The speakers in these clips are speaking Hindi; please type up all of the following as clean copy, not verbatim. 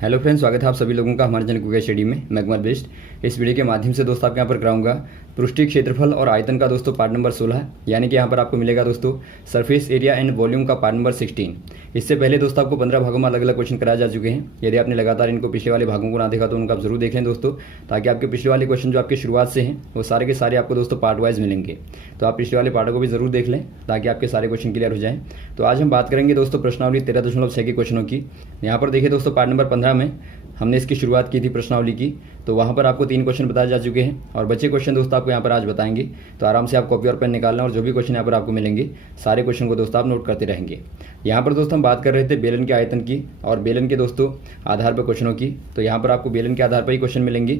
हेलो फ्रेंड्स, स्वागत है आप सभी लोगों का हमारे चैनल कुकिंग स्टडी में। मैं अकमल बेस्ट। इस वीडियो के माध्यम से दोस्तों आपके यहाँ पर कराऊंगा पृष्ठीय क्षेत्रफल और आयतन का दोस्तों पार्ट नंबर 16, यानी कि यहाँ पर आपको मिलेगा दोस्तों सरफेस एरिया एंड वॉल्यूम का पार्ट नंबर 16। इससे पहले दोस्तों आपको 15 भागों में अलग अलग क्वेश्चन कराए जा चुके हैं। यदि आपने लगातार इनको पिछले वाले भागों को ना देखा तो उनका आप जरूर देख लें दोस्तों, ताकि आपके पिछले वाले क्वेश्चन जो आपकी शुरुआत से हैं वो सारे के सारे आपको दोस्तों पार्ट वाइज मिलेंगे। तो आप पिछले वाले पार्टों को भी जरूर देख लें ताकि आपके सारे क्वेश्चन क्लियर हो जाएं। तो आज हम बात करेंगे दोस्तों प्रश्नावली 13.6 के क्वेश्चनों की। यहाँ पर देखिए दोस्तों पार्ट नंबर 15 में हमने इसकी शुरुआत की थी प्रश्नावली की, तो वहाँ पर आपको 3 क्वेश्चन बताए जा चुके हैं और बचे क्वेश्चन दोस्तों आपको यहाँ पर आज बताएंगे। तो आराम से आप कॉपी और पेन निकालना और जो भी क्वेश्चन यहाँ पर आपको मिलेंगे सारे क्वेश्चन को दोस्तों आप नोट करते रहेंगे। यहाँ पर दोस्तों हम बात कर रहे थे बेलन के आयतन की और बेलन के दोस्तों आधार पर क्वेश्चनों की। तो यहाँ पर आपको बेलन के आधार पर ही क्वेश्चन मिलेंगे।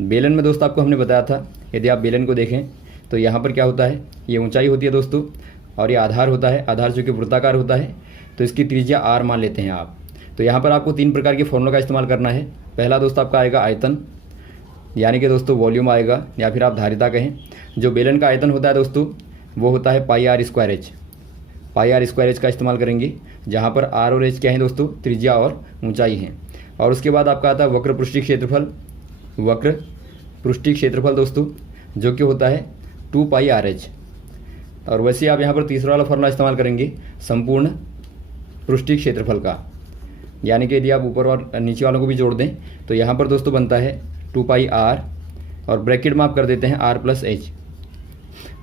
बेलन में दोस्तों आपको हमने बताया था, यदि आप बेलन को देखें तो यहाँ पर क्या होता है, ये ऊंचाई होती है दोस्तों और ये आधार होता है। आधार जो कि वृत्ताकार होता है, तो इसकी त्रिज्या r मान लेते हैं आप। तो यहाँ पर आपको 3 प्रकार के फॉर्मूला का इस्तेमाल करना है। पहला दोस्तों आपका आएगा आयतन, यानी कि दोस्तों वॉल्यूम आएगा या फिर आप धारिता कहें। जो बेलन का आयतन होता है दोस्तों वो होता है pi r square h. Pi r square h का इस्तेमाल करेंगे, जहाँ पर आर और एच क्या है दोस्तों, त्रिज्या और ऊंचाई है। और उसके बाद आपका आता है वक्र पृष्ठीय क्षेत्रफल। वक्र पृष्ठीय क्षेत्रफल दोस्तों जो कि होता है 2 पाई आर एच। और वैसे आप यहाँ पर तीसरा वाला फॉर्मूला इस्तेमाल करेंगे संपूर्ण पृष्ठीय क्षेत्रफल का, यानी कि यदि आप ऊपर और नीचे वालों को भी जोड़ दें तो यहाँ पर दोस्तों बनता है 2 पाई आर और ब्रैकेट में आप कर देते हैं r प्लस एच।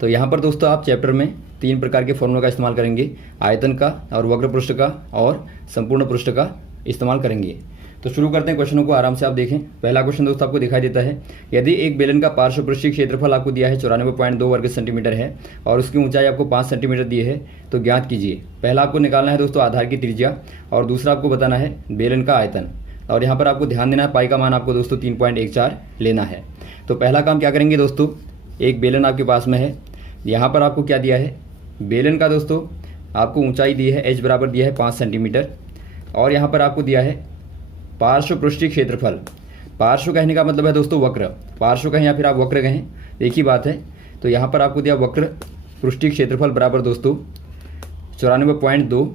तो यहाँ पर दोस्तों आप चैप्टर में 3 प्रकार के फॉर्मूला का इस्तेमाल करेंगे, आयतन का और वक्र पृष्ठ का और संपूर्ण पृष्ठ का इस्तेमाल करेंगे। तो शुरू करते हैं क्वेश्चनों को, आराम से आप देखें। पहला क्वेश्चन दोस्तों आपको दिखाई देता है, यदि एक बेलन का पार्श्व पृष्ठीय क्षेत्रफल आपको दिया है 94.2 वर्ग सेंटीमीटर है और उसकी ऊंचाई आपको 5 सेंटीमीटर दी है, तो ज्ञात कीजिए। पहला आपको निकालना है दोस्तों आधार की त्रिज्या और दूसरा आपको बताना है बेलन का आयतन। और यहाँ पर आपको ध्यान देना है पाई का मान आपको दोस्तों 3.14 लेना है। तो पहला काम क्या करेंगे दोस्तों, एक बेलन आपके पास में है, यहाँ पर आपको क्या दिया है, बेलन का दोस्तों आपको ऊंचाई दी है h बराबर दिया है 5 सेंटीमीटर और यहाँ पर आपको दिया है पार्श्व पृष्ठीय क्षेत्रफल। पार्श्व कहने का मतलब है दोस्तों वक्र, पार्श्व कहें या फिर आप वक्र कहें, एक ही बात है। तो यहाँ पर आपको दिया वक्र पृष्ठीय क्षेत्रफल बराबर दोस्तों 94.2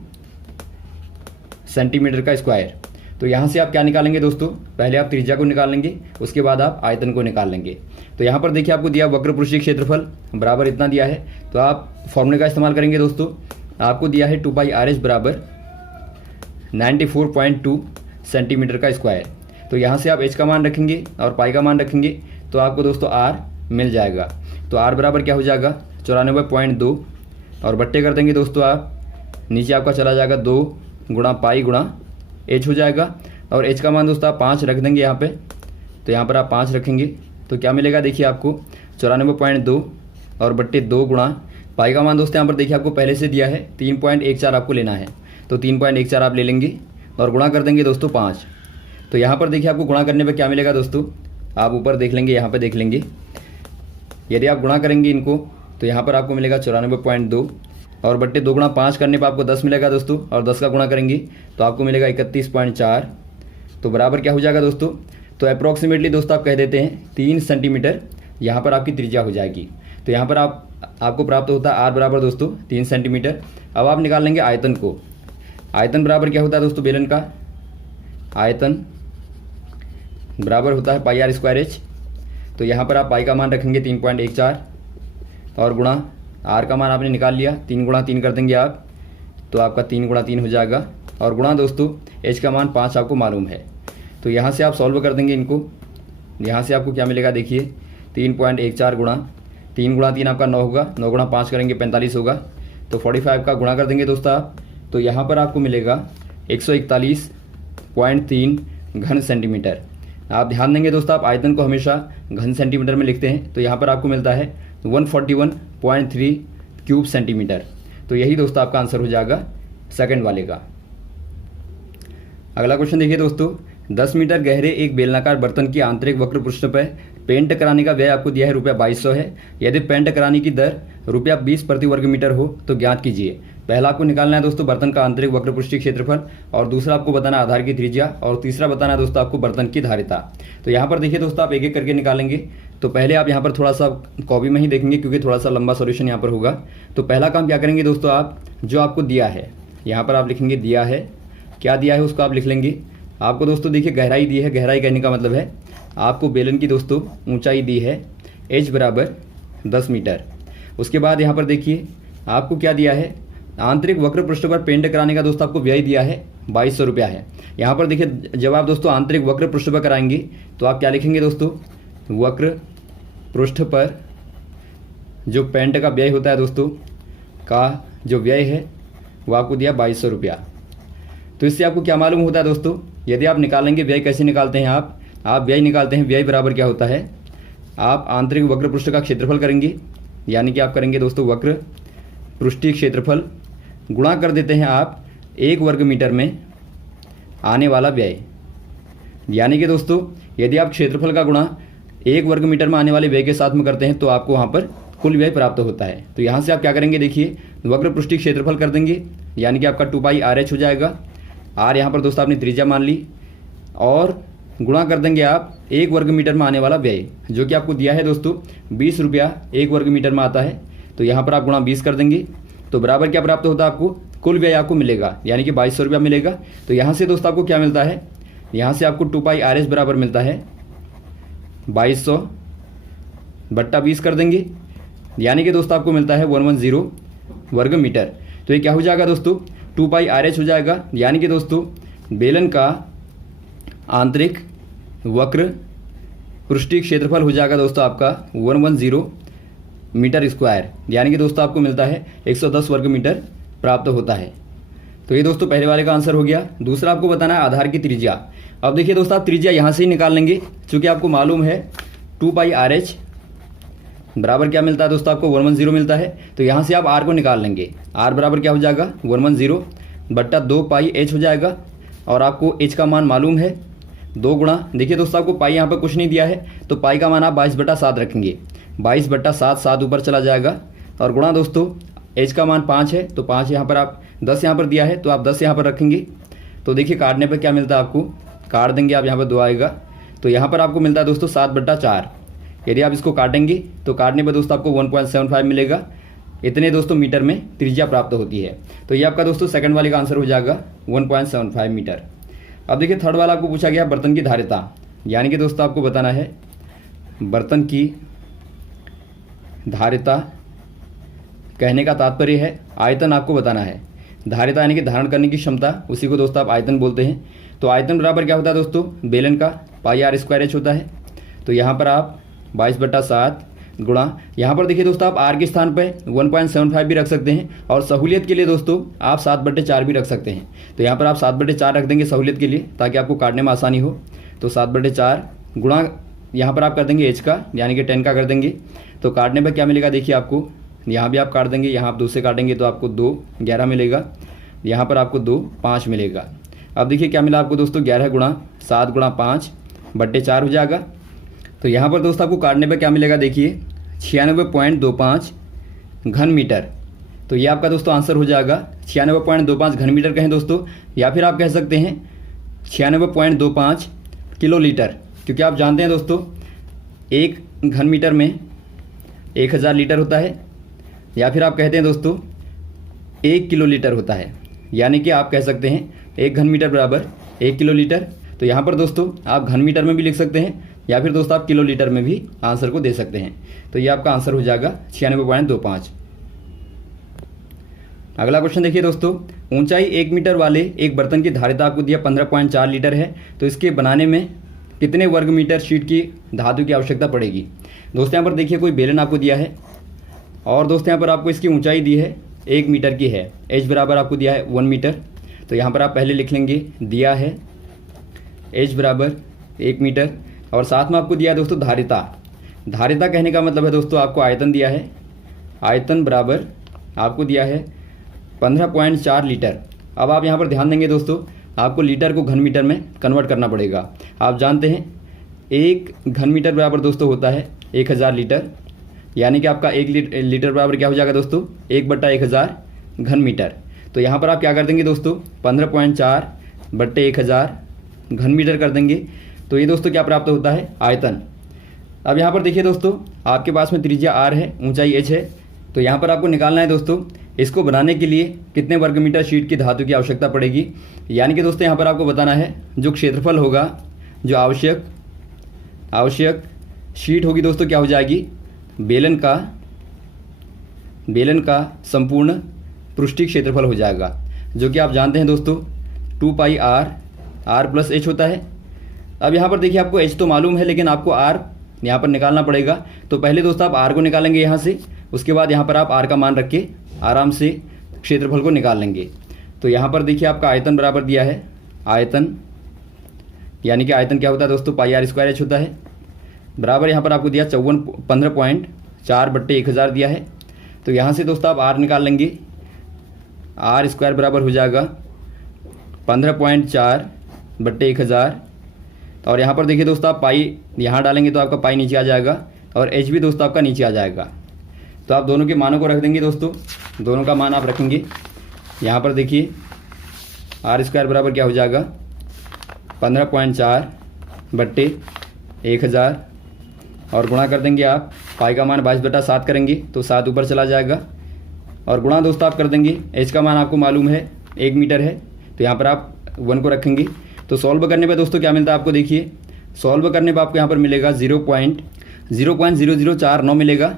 सेंटीमीटर का स्क्वायर। तो यहाँ से आप क्या निकालेंगे दोस्तों, पहले आप त्रिज्या को निकाल लेंगे, उसके बाद आप आयतन को निकाल लेंगे। तो यहाँ पर देखिए आपको दिया वक्र पृष्ठीय क्षेत्रफल बराबर इतना दिया है, तो आप फॉर्मूले का इस्तेमाल करेंगे दोस्तों। आपको दिया है 2 पाई आर एच बराबर 94.2 सेंटीमीटर का स्क्वायर। तो यहाँ से आप h का मान रखेंगे और पाई का मान रखेंगे तो आपको दोस्तों r मिल जाएगा। तो r बराबर क्या हो जाएगा 94.2 और बट्टे कर देंगे दोस्तों आप, नीचे आपका चला जाएगा 2 गुणा पाई गुणा h हो जाएगा। और h का मान दोस्तों आप 5 रख देंगे यहाँ पे, तो यहाँ पर आप 5 रखेंगे तो क्या मिलेगा, देखिए आपको 94.2 और बट्टे 2 गुणा पाई का मान दोस्तों यहाँ पर देखिए आपको पहले से दिया है 3.14 आपको लेना है। तो 3.14 आप ले लेंगे और गुणा कर देंगे दोस्तों 5। तो यहाँ पर देखिए आपको गुणा करने पे क्या मिलेगा दोस्तों, आप ऊपर देख लेंगे, यहाँ पे देख लेंगे। यदि आप गुणा करेंगे इनको तो यहाँ पर आपको मिलेगा 94.2 और बट्टे 2 गुणा 5 करने पर आपको 10 मिलेगा दोस्तों, और 10 का गुणा करेंगे तो आपको मिलेगा 31.4। तो बराबर क्या हो जाएगा दोस्तों, तो अप्रॉक्सीमेटली दोस्तों आप कह देते हैं 3 सेंटीमीटर यहाँ पर आपकी त्रिज्या हो जाएगी। तो यहाँ पर आपको प्राप्त होता है r बराबर दोस्तों 3 सेंटीमीटर। अब आप निकाल लेंगे आयतन को। आयतन बराबर क्या होता है दोस्तों, बेलन का आयतन बराबर होता है पाई आर स्क्वायर एच। तो यहाँ पर आप पाई का मान रखेंगे 3.14 और गुणा आर का मान आपने निकाल लिया, 3 गुणा 3 कर देंगे आप, तो आपका 3 गुणा 3 हो जाएगा। और गुणा दोस्तों एच का मान 5 आपको मालूम है। तो यहाँ से आप सॉल्व कर देंगे इनको, यहाँ से आपको क्या मिलेगा, देखिए 3.14 गुणा 3 आपका 9 होगा, 9 गुणा 5 करेंगे 45 होगा। तो 45 का गुणा कर देंगे दोस्तों आप, तो यहाँ पर आपको मिलेगा 141.3 घन सेंटीमीटर। आप ध्यान देंगे दोस्तों, आप आयतन को हमेशा घन सेंटीमीटर में लिखते हैं, तो यहाँ पर आपको मिलता है 141.3 क्यूब सेंटीमीटर। तो यही दोस्तों आपका आंसर हो जाएगा सेकंड वाले का। अगला क्वेश्चन देखिए दोस्तों, 10 मीटर गहरे एक बेलनाकार बर्तन की आंतरिक वक्र पृष्ठ पर पेंट कराने का व्यय आपको दिया है ₹2200 है। यदि पेंट कराने की दर ₹20 प्रति वर्ग मीटर हो तो ज्ञात कीजिए। पहला आपको निकालना है दोस्तों बर्तन का आंतरिक वक्र पृष्ठीय क्षेत्रफल और दूसरा आपको बताना है आधार की त्रिज्या और तीसरा बताना है दोस्तों आपको बर्तन की धारिता। तो यहाँ पर देखिए दोस्तों आप एक एक करके निकालेंगे। तो पहले आप यहाँ पर थोड़ा सा कॉपी में ही देखेंगे क्योंकि थोड़ा सा लंबा सॉल्यूशन यहाँ पर होगा। तो पहला काम क्या करेंगे दोस्तों, आप जो आपको दिया है यहाँ पर आप लिखेंगे दिया है, क्या दिया है उसको आप लिख लेंगे आपको दोस्तों देखिए गहराई दी है, गहराई कहने का मतलब है आपको बेलन की दोस्तों ऊंचाई दी है h बराबर 10 मीटर। उसके बाद यहाँ पर देखिए आपको क्या दिया है, आंतरिक वक्र पृष्ठ पर पेंट कराने का दोस्तों आपको व्यय दिया है 2200 रुपया है। यहाँ पर देखिए जब आप दोस्तों आंतरिक वक्र पृष्ठ पर कराएंगे तो आप क्या लिखेंगे दोस्तों, वक्र पृष्ठ पर जो पेंट का व्यय होता है दोस्तों का जो व्यय है वो आपको दिया 2200 रुपया। तो इससे आपको क्या मालूम होता है दोस्तों, यदि आप निकालेंगे व्यय कैसे निकालते हैं आप व्यय निकालते हैं, व्यय बराबर क्या होता है, आप आंतरिक वक्र पृष्ठ का क्षेत्रफल करेंगे, यानी कि आप करेंगे दोस्तों वक्र पृष्ठीय क्षेत्रफल गुणा कर देते हैं आप 1 वर्ग मीटर में आने वाला व्यय। यानी कि दोस्तों यदि आप क्षेत्रफल का गुणा 1 वर्ग मीटर में आने वाले व्यय के साथ में करते हैं तो आपको वहाँ पर कुल व्यय प्राप्त होता है। तो यहाँ से आप क्या करेंगे, देखिए वक्र पृष्ठीय क्षेत्रफल कर देंगे, यानी कि आपका 2πRh हो जाएगा। r यहाँ पर दोस्तों आपने त्रिज्या मान ली, और गुणा कर देंगे आप 1 वर्ग मीटर में आने वाला व्यय, जो कि आपको दिया है दोस्तों 20 रुपया 1 वर्ग मीटर में आता है। तो यहाँ पर आप गुणा 20 कर देंगे तो बराबर क्या प्राप्त होता है, आपको कुल व्यय आपको मिलेगा, यानी कि 2200 रुपया मिलेगा। तो यहाँ से दोस्तों आपको क्या मिलता है, यहाँ से आपको 2πRh बराबर मिलता है 2200 बट्टा 20 कर देंगे, यानी कि दोस्तों आपको मिलता है 110 वर्ग मीटर। तो ये क्या हो जाएगा दोस्तों, 2πRh हो जाएगा, यानी कि दोस्तों बेलन का आंतरिक वक्र पृष्ठीय क्षेत्रफल हो जाएगा दोस्तों आपका 110 मीटर स्क्वायर, यानी कि दोस्तों आपको मिलता है 110 वर्ग मीटर प्राप्त होता है। तो ये दोस्तों पहले वाले का आंसर हो गया। दूसरा आपको बताना है आधार की त्रिज्या। अब देखिए दोस्तों आप त्रिज्या यहाँ से ही निकाल लेंगे, क्योंकि आपको मालूम है 2πRh बराबर क्या मिलता है दोस्तों, आपको 110 मिलता है। तो यहाँ से आप r को निकाल लेंगे, r बराबर क्या हो जाएगा 110 बट्टा 2πh हो जाएगा, और आपको h का मान मालूम है 2 गुणा, देखिए दोस्तों आपको पाई यहाँ पर कुछ नहीं दिया है तो पाई का मान आप 22/7 रखेंगे, 22/7 7 ऊपर चला जाएगा, और गुणा दोस्तों h का मान 5 है तो 5 यहाँ पर आप 10 यहाँ पर दिया है तो आप 10 यहाँ पर रखेंगे। तो देखिए काटने पर क्या मिलता है, आपको काट देंगे आप यहाँ पर 2 आएगा, तो यहाँ पर आपको मिलता है दोस्तों 7/4। यदि आप इसको काटेंगे तो काटने पर दोस्तों आपको 1.75 मिलेगा। इतने दोस्तों मीटर में त्रिज्या प्राप्त होती है। तो ये आपका दोस्तों सेकंड वाले का आंसर हो जाएगा 1.75 मीटर। अब देखिए थर्ड वाला आपको पूछा गया बर्तन की धारिता, यानी कि दोस्तों आपको बताना है बर्तन की धारिता कहने का तात्पर्य है आयतन आपको बताना है। धारिता यानी कि धारण करने की क्षमता, उसी को दोस्तों आप आयतन बोलते हैं। तो आयतन बराबर क्या होता है दोस्तों, बेलन का πr² होता है। तो यहाँ पर आप 22/7 गुणा, यहाँ पर देखिए दोस्तों आप r के स्थान पर 1.75 भी रख सकते हैं, और सहूलियत के लिए दोस्तों आप 7/4 भी रख सकते हैं। तो यहाँ पर आप 7/4 रख देंगे सहूलियत के लिए, ताकि आपको काटने में आसानी हो। तो 7/4 गुणा यहाँ पर आप कर देंगे h का, यानी कि 10 का कर देंगे। तो काटने पर क्या मिलेगा, देखिए आपको यहाँ भी आप काट देंगे, यहाँ आप 2 से काटेंगे तो आपको 2 11 मिलेगा, यहाँ पर आपको 2 5 मिलेगा। अब देखिए क्या मिला आपको दोस्तों, 11 गुणा 7 गुणा 5/4 हो जाएगा। तो यहाँ पर दोस्तों आपको काटने पर क्या मिलेगा, देखिए 96.25 घन मीटर। तो ये आपका दोस्तों आंसर हो जाएगा 96.25 घन मीटर कहें दोस्तों, या फिर आप कह सकते हैं 96.25 किलो लीटर, क्योंकि आप जानते हैं दोस्तों 1 घन मीटर में 1000 लीटर होता है, या फिर आप कहते हैं दोस्तों 1 किलो लीटर होता है, यानी कि आप कह सकते हैं 1 घन मीटर बराबर 1 किलो लीटर। तो यहाँ पर दोस्तों आप घन मीटर में भी लिख सकते हैं, या फिर दोस्तों आप किलो लीटर में भी आंसर को दे सकते हैं। तो ये आपका आंसर हो जाएगा 96.25। अगला क्वेश्चन देखिए दोस्तों, ऊंचाई 1 मीटर वाले एक बर्तन की धारिता आपको दिया 15.4 लीटर है, तो इसके बनाने में कितने वर्ग मीटर शीट की धातु की आवश्यकता पड़ेगी। दोस्तों यहाँ पर देखिए कोई बेलन आपको दिया है, और दोस्तों यहाँ पर आपको इसकी ऊंचाई दी है 1 मीटर की है, h बराबर आपको दिया है 1 मीटर। तो यहाँ पर आप पहले लिख लेंगे, दिया है h बराबर 1 मीटर, और साथ में आपको दिया है दोस्तों धारिता। धारिता कहने का मतलब है दोस्तों आपको आयतन दिया है, आयतन बराबर आपको दिया है 15.4 लीटर। अब आप यहाँ पर ध्यान देंगे दोस्तों, आपको लीटर को घन मीटर में कन्वर्ट करना पड़ेगा। आप जानते हैं 1 घन मीटर बराबर दोस्तों होता है 1000 लीटर, यानी कि आपका 1 लीटर बराबर क्या हो जाएगा दोस्तों, 1/1000 घन मीटर। तो यहाँ पर आप क्या कर देंगे दोस्तों, 15.4/1000 घन मीटर कर देंगे। तो ये दोस्तों क्या प्राप्त होता है, आयतन। अब यहाँ पर देखिए दोस्तों आपके पास में त्रिज्या r है, ऊंचाई h है, तो यहाँ पर आपको निकालना है दोस्तों इसको बनाने के लिए कितने वर्ग मीटर शीट की धातु की आवश्यकता पड़ेगी। यानी कि दोस्तों यहाँ पर आपको बताना है जो क्षेत्रफल होगा, जो आवश्यक शीट होगी दोस्तों क्या हो जाएगी, बेलन का संपूर्ण पृष्ठीय क्षेत्रफल हो जाएगा, जो कि आप जानते हैं दोस्तों 2 पाई r प्लस h होता है। अब यहाँ पर देखिए आपको h तो मालूम है, लेकिन आपको r यहाँ पर निकालना पड़ेगा। तो पहले दोस्तों आप r को निकालेंगे यहाँ से, उसके बाद यहाँ पर आप r का मान रख के आराम से क्षेत्रफल को निकाल लेंगे। तो यहाँ पर देखिए आपका आयतन बराबर दिया है, आयतन यानी कि आयतन क्या होता है दोस्तों, पाई r स्क्वायर h होता है, बराबर यहाँ पर आपको दिया 15.4/1000 दिया है। तो यहाँ से दोस्तों आप r निकाल लेंगे, r स्क्वायर बराबर हो जाएगा 15.4/1000। और यहाँ पर देखिए दोस्तों आप पाई यहाँ डालेंगे तो आपका पाई नीचे आ जाएगा और h भी दोस्तों आपका नीचे आ जाएगा। तो आप दोनों के मानों को रख देंगे दोस्तों, दोनों का मान आप रखेंगे। यहाँ पर देखिए r स्क्वायर बराबर क्या हो जाएगा 15.4/1000 और गुणा कर देंगे आप, पाई का मान 22/7 करेंगे तो 7 ऊपर चला जाएगा और गुणा दोस्तों आप कर देंगे, h का मान आपको मालूम है 1 मीटर है, तो यहाँ पर आप 1 को रखेंगे। तो सॉल्व करने पे दोस्तों क्या मिलता है आपको, देखिए सॉल्व करने पे आपको यहाँ पर मिलेगा 0.0049 मिलेगा।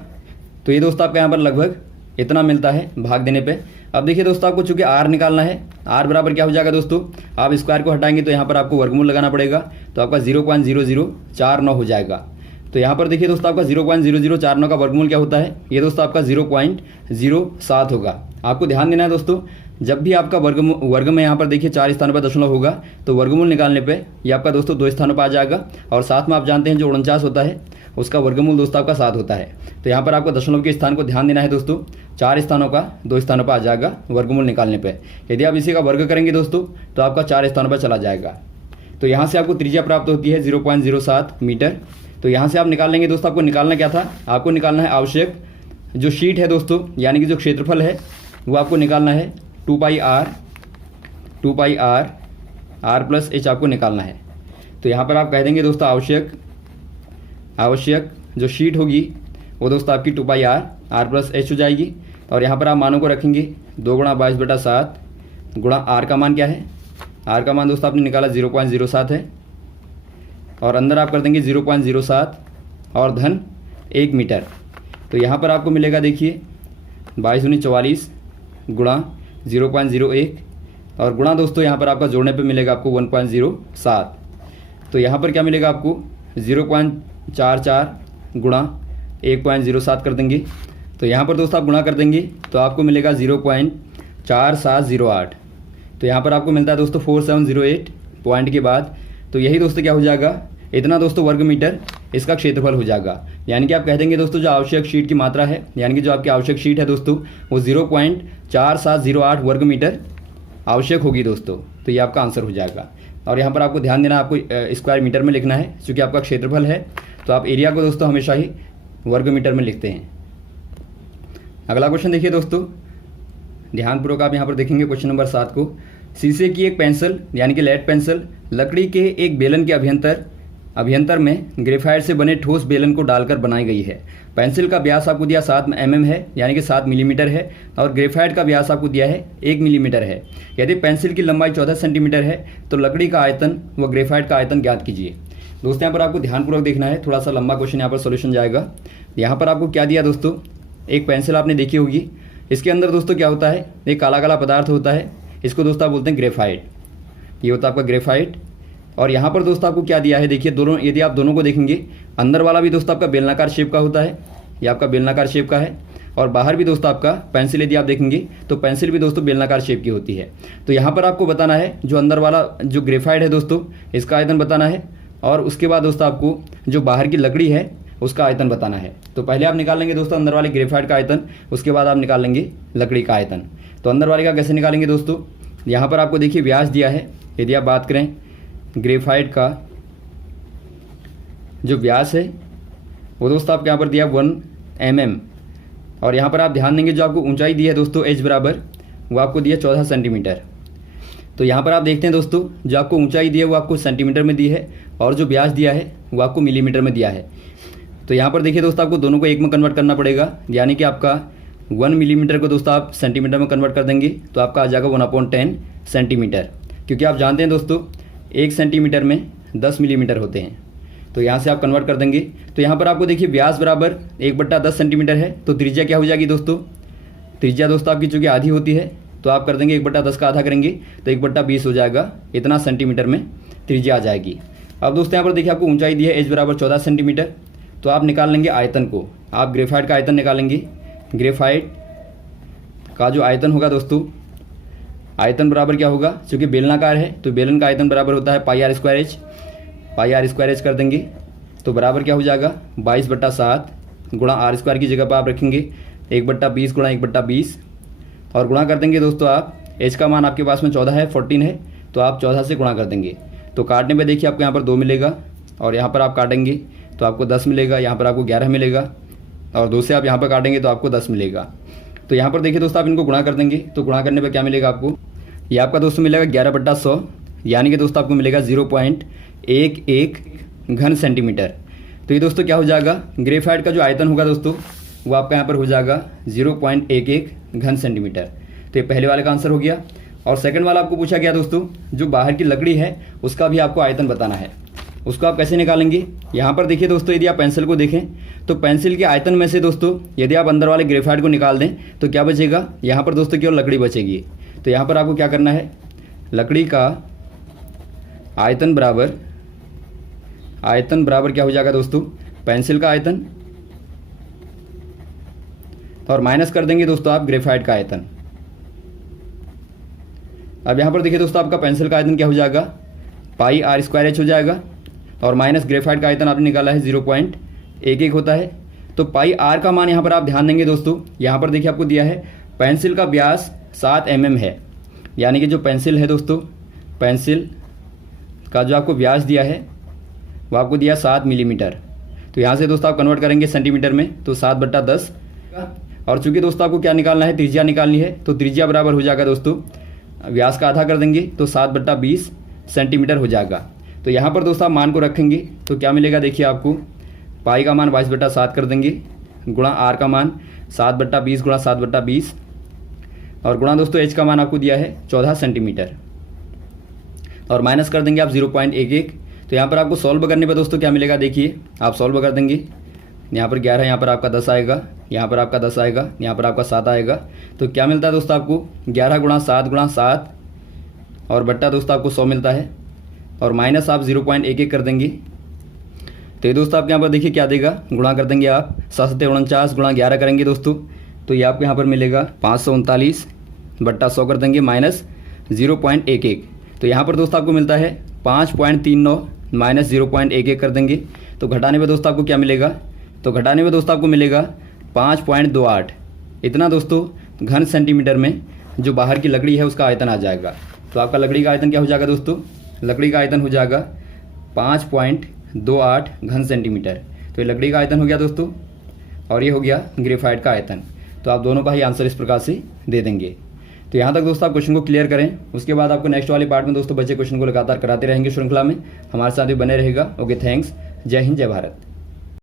तो ये दोस्तों आपका यहाँ पर लगभग इतना मिलता है भाग देने पे। अब देखिए दोस्तों आपको चूंकि r निकालना है, r बराबर क्या हो जाएगा दोस्तों, आप स्क्वायर को हटाएंगे तो यहाँ पर आपको वर्गमूल लगाना पड़ेगा, तो आपका 0.0049 हो जाएगा। तो यहाँ पर देखिए दोस्तों आपका 0.0049 का वर्गमूल क्या होता है, ये दोस्तों आपका 0.07 होगा। आपको ध्यान देना है दोस्तों, जब भी आपका वर्ग में यहाँ पर देखिए 4 स्थानों पर दशमलव होगा तो वर्गमूल निकालने पे ये आपका दोस्तों 2 स्थानों पर आ जाएगा और साथ में आप जानते हैं जो 49 होता है उसका वर्गमूल दोस्तों आपका 7 होता है। तो यहाँ पर आपको दशमलव के स्थान को ध्यान देना है दोस्तों, 4 स्थानों का 2 स्थानों पर आ जाएगा वर्गमूल निकालने पे। यदि आप इसी का वर्ग करेंगे दोस्तों तो आपका 4 स्थानों पर चला जाएगा। तो यहाँ से आपको त्रिज्या प्राप्त होती है 0.07 मीटर। तो यहाँ से आप निकाल लेंगे दोस्तों, आपको निकालना क्या था, आपको निकालना है आवश्यक जो शीट है दोस्तों, यानी कि जो क्षेत्रफल है वो आपको निकालना है 2 पाई r प्लस h आपको निकालना है। तो यहाँ पर आप कह देंगे दोस्तों आवश्यक जो शीट होगी वो दोस्तों आपकी 2 पाई r प्लस h हो जाएगी। और यहाँ पर आप मानों को रखेंगे 2 गुणा 22/7 गुणा r का मान क्या है, r का मान दोस्तों आपने निकाला 0.07 है और अंदर आप कर देंगे 0.07 और धन 1 मीटर। तो यहाँ पर आपको मिलेगा देखिए 22×44 गुणा 0.01 और गुणा दोस्तों यहाँ पर आपका जोड़ने पे मिलेगा आपको 1.07। तो यहाँ पर क्या मिलेगा आपको 0.44 गुणा 1.07 कर देंगे। तो यहाँ पर दोस्तों आप गुणा कर देंगे तो आपको मिलेगा 0.4708। तो यहाँ पर आपको मिलता है दोस्तों 4708 पॉइंट के बाद। तो यही दोस्तों क्या हो जाएगा, इतना दोस्तों वर्ग मीटर इसका क्षेत्रफल हो जाएगा। यानी कि आप कह देंगे दोस्तों जो आवश्यक शीट की मात्रा है, यानी कि जो आपकी आवश्यक शीट है दोस्तों वो 0.4708 वर्ग मीटर आवश्यक होगी दोस्तों। तो ये आपका आंसर हो जाएगा। और यहाँ पर आपको ध्यान देना, आपको स्क्वायर मीटर में लिखना है, क्योंकि आपका क्षेत्रफल है तो आप एरिया को दोस्तों हमेशा ही वर्ग मीटर में लिखते हैं। अगला क्वेश्चन देखिए दोस्तों, ध्यानपूर्वक आप यहाँ पर देखेंगे क्वेश्चन नंबर 7 को। शीशे की एक पेंसिल यानी कि लेड पेंसिल लकड़ी के एक बेलन के अभ्यंतर में ग्रेफाइट से बने ठोस बेलन को डालकर बनाई गई है। पेंसिल का व्यास आपको दिया 7 mm है, यानी कि 7 मिलीमीटर है, और ग्रेफाइट का व्यास आपको दिया है 1 मिलीमीटर है। यदि पेंसिल की लंबाई 14 सेंटीमीटर है तो लकड़ी का आयतन व ग्रेफाइट का आयतन ज्ञात कीजिए। दोस्तों यहाँ पर आपको ध्यानपूर्वक देखना है, थोड़ा सा लंबा क्वेश्चन यहाँ पर सोल्यूशन जाएगा। यहाँ पर आपको क्या दिया दोस्तों, एक पेंसिल आपने देखी होगी, इसके अंदर दोस्तों क्या होता है, एक काला काला पदार्थ होता है, इसको दोस्तों आप बोलते हैं ग्रेफाइट। ये होता है आपका ग्रेफाइट। और यहाँ पर दोस्तों आपको क्या दिया है, देखिए दोनों, यदि आप दोनों को देखेंगे, अंदर वाला भी दोस्तों आपका बेलनाकार शेप का होता है, ये आपका बेलनाकार शेप का है, और बाहर भी दोस्तों आपका पेंसिल यदि आप देखेंगे तो पेंसिल भी दोस्तों बेलनाकार शेप की होती है। तो यहाँ पर आपको बताना है जो अंदर वाला जो ग्रेफाइट है दोस्तों इसका आयतन बताना है, और उसके बाद दोस्तों आपको जो बाहर की लकड़ी है उसका आयतन बताना है। तो पहले आप निकाल लेंगे दोस्तों अंदर वाले ग्रेफाइट का आयतन, उसके बाद आप निकाल लेंगे लकड़ी का आयतन। तो अंदर वाले का कैसे निकालेंगे दोस्तों, यहाँ पर आपको देखिए व्यास दिया है, यदि आप बात करें ग्रेफाइट का जो व्यास है वो दोस्तों आपको यहाँ पर दिया 1 mm, और यहाँ पर आप ध्यान देंगे जो आपको ऊंचाई दी है दोस्तों h बराबर वो आपको दिया 14 सेंटीमीटर। तो यहाँ पर आप देखते हैं दोस्तों जो आपको ऊंचाई दी है वो आपको सेंटीमीटर में दी है, और जो व्यास दिया है वो आपको मिलीमीटर में दिया है। तो यहाँ पर देखिए दोस्तों आपको दोनों को एक में कन्वर्ट करना पड़ेगा, यानी कि आपका 1 मिलीमीटर को दोस्तों आप सेंटीमीटर में कन्वर्ट कर देंगे तो आपका आ जाएगा 1/10 सेंटीमीटर, क्योंकि आप जानते हैं दोस्तों 1 सेंटीमीटर में 10 मिलीमीटर होते हैं। तो यहाँ से आप कन्वर्ट कर देंगे। तो यहाँ पर आपको देखिए व्यास बराबर 1/10 सेंटीमीटर है, तो त्रिज्या क्या हो जाएगी दोस्तों, त्रिज्या दोस्तों आपकी चूँकि आधी होती है तो आप कर देंगे 1/10 का आधा करेंगे तो 1/20 हो जाएगा, इतना सेंटीमीटर में त्रिज्या आ जाएगी। अब दोस्तों यहाँ पर देखिए आपको ऊंचाई दी है एच बराबर 14 सेंटीमीटर, तो आप निकाल लेंगे आयतन को, आप ग्रेफाइट का आयतन निकालेंगे। ग्रेफाइट का जो आयतन होगा दोस्तों, आयतन बराबर क्या होगा, चूँकि बेलनाकार है तो बेलन का आयतन बराबर होता है πr²h, πr² कर देंगे तो बराबर क्या हो जाएगा 22/7 गुणा r² की जगह पर आप रखेंगे 1/20 गुणा 1/20 और गुणा कर देंगे दोस्तों आप, h का मान आपके पास में 14 है, 14 है तो आप 14 से गुणा कर देंगे। तो काटने पे देखिए आपको यहाँ पर 2 मिलेगा और यहाँ पर आप काटेंगे तो आपको 10 मिलेगा, यहाँ पर आपको 11 मिलेगा और 2 से आप यहाँ पर काटेंगे तो आपको 10 मिलेगा। तो यहाँ पर देखिए दोस्तों आप इनको गुणा कर देंगे तो गुणा करने पर क्या मिलेगा आपको, ये आपका दोस्तों मिलेगा 11/100, यानी कि दोस्तों आपको मिलेगा 0.11 घन सेंटीमीटर। तो ये दोस्तों क्या हो जाएगा, ग्रेफाइट का जो आयतन होगा दोस्तों वो आपका यहाँ पर हो जाएगा 0.11 घन सेंटीमीटर। तो ये पहले वाले का आंसर हो गया। और सेकंड वाला आपको पूछा गया दोस्तों, जो बाहर की लकड़ी है उसका भी आपको आयतन बताना है, उसको आप कैसे निकालेंगे। यहाँ पर देखिए दोस्तों, यदि आप पेंसिल को देखें तो पेंसिल के आयतन में से दोस्तों यदि आप अंदर वाले ग्रेफाइट को निकाल दें तो क्या बचेगा, यहाँ पर दोस्तों केवल लकड़ी बचेगी। तो यहाँ पर आपको क्या करना है, लकड़ी का आयतन बराबर क्या हो जाएगा दोस्तों, पेंसिल का आयतन और माइनस कर देंगे दोस्तों आप ग्रेफाइट का आयतन। अब यहाँ पर देखिए दोस्तों आपका पेंसिल का आयतन क्या हो जाएगा, πr² हो जाएगा और माइनस ग्रेफाइट का आयतन आपने निकाला है 0.11 होता है। तो πr का मान यहाँ पर आप ध्यान देंगे दोस्तों, यहाँ पर देखिए आपको दिया है पेंसिल का व्यास 7 mm है, यानी कि जो पेंसिल है दोस्तों, पेंसिल का जो आपको व्यास दिया है वो आपको दिया 7 मिलीमीटर। तो यहाँ से दोस्तों आप कन्वर्ट करेंगे सेंटीमीटर में तो 7/10 और चूंकि दोस्तों आपको क्या निकालना है, त्रिज्या निकालनी है, तो त्रिज्या बराबर हो जाएगा दोस्तों व्यास का आधा कर देंगे तो 7/20 सेंटीमीटर हो जाएगा। तो यहाँ पर दोस्तों आप मान को रखेंगे तो क्या मिलेगा, देखिए आपको पाई का मान 22/7 कर देंगे गुणा आर का मान 7/20 गुणा 7/20 और गुणा दोस्तों एच का मान आपको दिया है 14 सेंटीमीटर और माइनस कर देंगे आप 0.11। तो यहाँ पर आपको सॉल्व करने पर दोस्तों क्या मिलेगा, देखिए आप सॉल्व कर देंगे, यहाँ पर 11, यहाँ पर आपका 10 आएगा, यहाँ पर आपका 10 आएगा, यहाँ पर आपका 7 आएगा। तो क्या मिलता है दोस्तों आपको 11 गुणा 7 और बट्टा दोस्तों आपको 100 मिलता है और माइनस आप 0.11 कर देंगे। तो ये दोस्तों आपके यहाँ पर देखिए क्या देगा, गुणा कर देंगे आप 749 गुणा 11 करेंगे दोस्तों तो ये आपको यहाँ पर मिलेगा 539 बट्टा 100 कर देंगे माइनस 0.11। तो यहाँ पर दोस्तों आपको मिलता है 5.39 माइनस 0.11 कर देंगे तो घटाने में दोस्तों आपको क्या मिलेगा, तो घटाने में दोस्तों आपको मिलेगा 5.28। इतना दोस्तों घन सेंटीमीटर में जो बाहर की लकड़ी है उसका आयतन आ जाएगा। तो आपका लकड़ी का आयतन क्या हो जाएगा दोस्तों, लकड़ी का आयतन हो जाएगा 5.28 घन सेंटीमीटर। तो ये लकड़ी का आयतन हो गया दोस्तों और ये हो गया ग्रेफाइट का आयतन। तो आप दोनों का ही आंसर इस प्रकार से दे देंगे। तो यहाँ तक दोस्तों आप क्वेश्चन को क्लियर करें, उसके बाद आपको नेक्स्ट वाले पार्ट में दोस्तों बच्चे क्वेश्चन को लगातार कराते रहेंगे श्रृंखला में, हमारे साथ भी बने रहेगा। ओके, थैंक्स, जय हिंद, जय भारत।